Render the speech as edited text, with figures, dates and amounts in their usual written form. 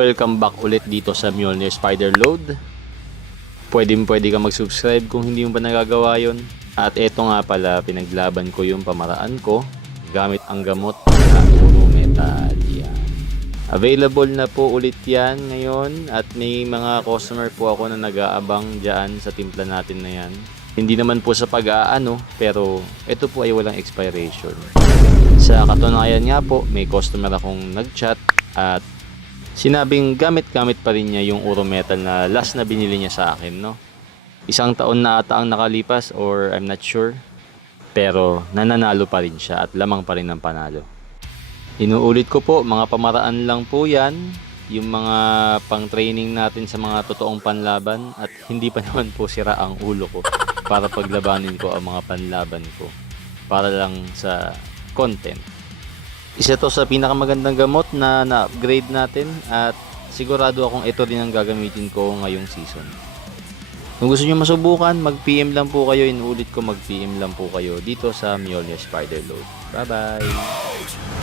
Welcome back ulit dito sa Mjolnir Spider Load. Pwede ka mag-subscribe kung hindi mo pa nagagawa yon. At eto nga pala, pinaglaban ko yung pamaraan ko gamit ang gamot na Uro Metal. Yan. Available na po ulit yan ngayon at may mga customer po ako na nag-aabang dyan sa timpla natin na yan. Hindi naman po sa pag-aano, pero ito po ay walang expiration. Sa katunayan nga po, may customer akong nag-chat at sinabing gamit-gamit pa rin niya yung Uro Metal na last na binili niya sa akin, no? Isang taon na ata ang nakalipas or I'm not sure. Pero nananalo pa rin siya at lamang pa rin ng panalo. Inuulit ko po, mga pamaraan lang po yan. Yung mga pang-training natin sa mga totoong panlaban at hindi pa naman po sira ang ulo ko para paglabanin ko ang mga panlaban ko. Para lang sa content. Isa to sa pinakamagandang gamot na na-upgrade natin at sigurado akong ito din ang gagamitin ko ngayong season. Kung gusto nyo masubukan, mag-PM lang po kayo. Inuulit ko, mag-PM lang po kayo dito sa Mjolnir Spider Load. Bye-bye!